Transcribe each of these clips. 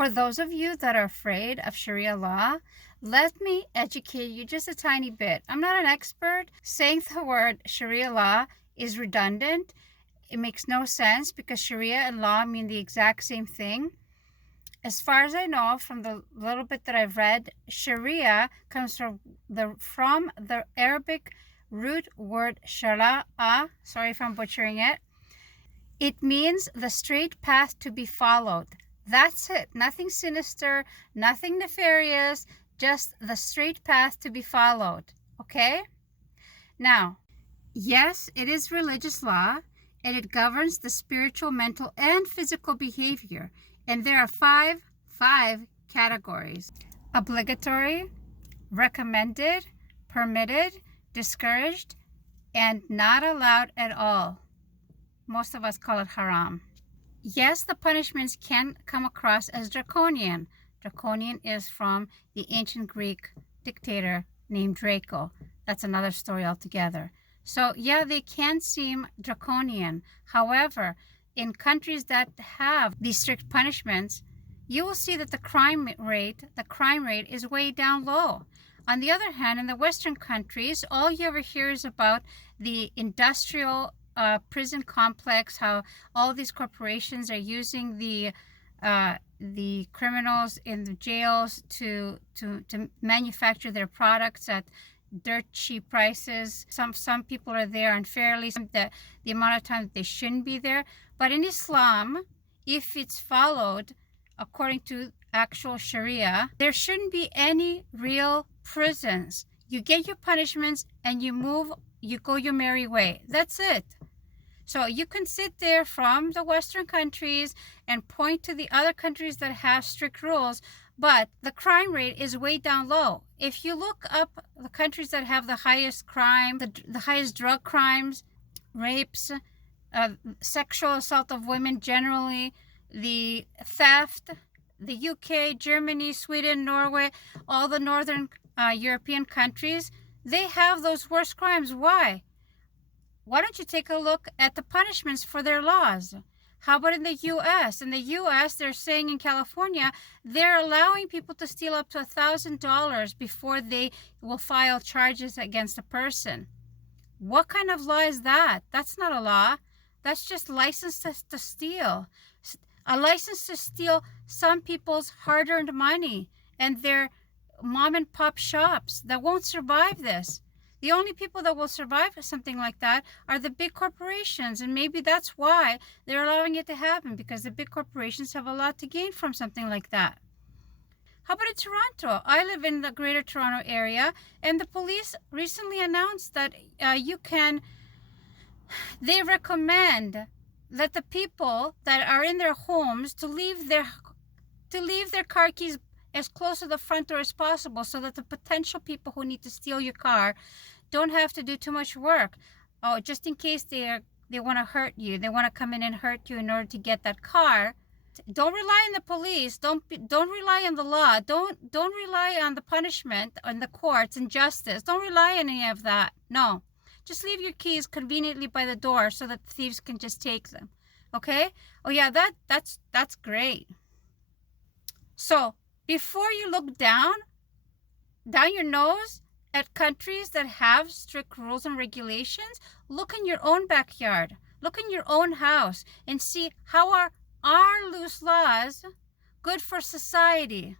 For those of you that are afraid of Sharia law, let me educate you just a tiny bit. I'm not an expert. Saying the word Sharia law is redundant. It makes no sense because Sharia and law mean the exact same thing. As far as I know, from the little bit that I've read, Sharia comes from the Arabic root word shara. Sorry if I'm butchering it. It means the straight path to be followed. That's it. Nothing sinister, nothing nefarious, just the straight path to be followed. Okay? Now, yes, it is religious law, and it governs the spiritual, mental, and physical behavior. And there are five categories: obligatory, recommended, permitted, discouraged, and not allowed at all. Most of us call it haram. Yes, the punishments can come across as draconian. Draconian is from the ancient Greek dictator named Draco. That's another story altogether. So yeah, they can seem draconian. However, in countries that have these strict punishments, you will see that the crime rate is way down low. On the other hand, in the Western countries, all you ever hear is about the industrial prison complex, how all these corporations are using the criminals in the jails to manufacture their products at dirt cheap prices. Some people are there unfairly, the amount of time that they shouldn't be there. But in Islam, if it's followed according to actual Sharia, there shouldn't be any real prisons. You get your punishments and you go your merry way. That's it. So you can sit there from the Western countries and point to the other countries that have strict rules, but the crime rate is way down low. If you look up the countries that have the highest crime, the highest drug crimes, rapes, sexual assault of women generally, the theft, the UK, Germany, Sweden, Norway, all the northern European countries, they have those worst crimes. Why? Why don't you take a look at the punishments for their laws? How about in the U.S.? In the U.S., they're saying in California, they're allowing people to steal up to $1,000 before they will file charges against a person. What kind of law is that? That's not a law. That's just license to steal. A license to steal some people's hard-earned money and their mom and pop shops that won't survive this. The only people that will survive something like that are the big corporations, and maybe that's why they're allowing it to happen, because the big corporations have a lot to gain from something like that. How about in Toronto? I live in the Greater Toronto area, and the police recently announced that they recommend that the people that are in their homes to leave their car keys as close to the front door as possible, so that the potential people who need to steal your car don't have to do too much work. Oh, just in case they want to hurt you, they want to come in and hurt you in order to get that car. Don't rely on the police. Don't rely on the law. Don't rely on the punishment, on the courts and justice. Don't rely on any of that. No, just leave your keys conveniently by the door so that thieves can just take them. Okay? Oh yeah, that's great. So before you look down your nose at countries that have strict rules and regulations, look in your own backyard, look in your own house, and see how are our loose laws good for society.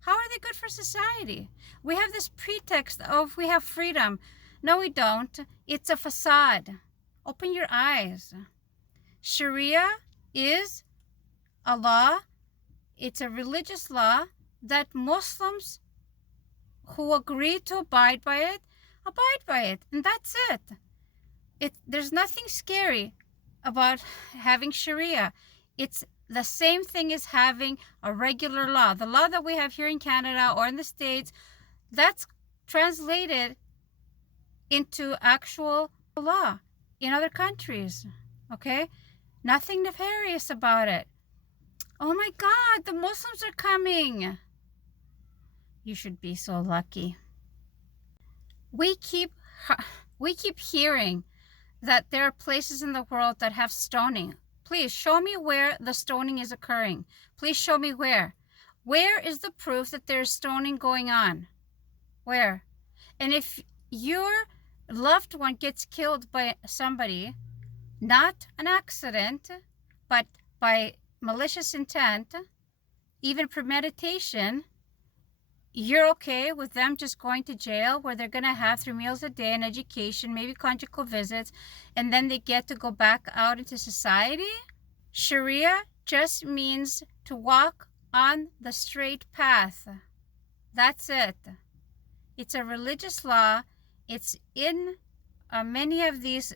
How are they good for society? We have this pretext of we have freedom. No, we don't. It's a facade. Open your eyes. Sharia is a law. It's a religious law that Muslims who agree to abide by it, and that's it. There's nothing scary about having Sharia. It's the same thing as having a regular law. The law that we have here in Canada or in the States, that's translated into actual law in other countries. Okay? Nothing nefarious about it. Oh my God, the Muslims are coming. You should be so lucky. We keep hearing that there are places in the world that have stoning. Please show me where the stoning is occurring. Please show me where. Where is the proof that there's stoning going on? Where? And if your loved one gets killed by somebody, not an accident, but by malicious intent, even premeditation, you're okay with them just going to jail where they're going to have 3 meals a day and education, maybe conjugal visits, and then they get to go back out into society? Sharia just means to walk on the straight path. That's it. It's a religious law. It's in many of these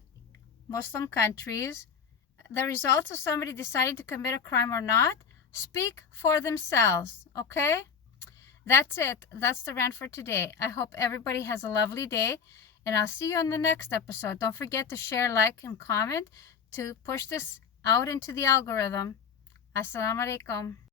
Muslim countries. The results of somebody deciding to commit a crime or not speak for themselves, okay? That's it. That's the rant for today. I hope everybody has a lovely day, and I'll see you on the next episode. Don't forget to share, like, and comment to push this out into the algorithm. Assalamu alaikum.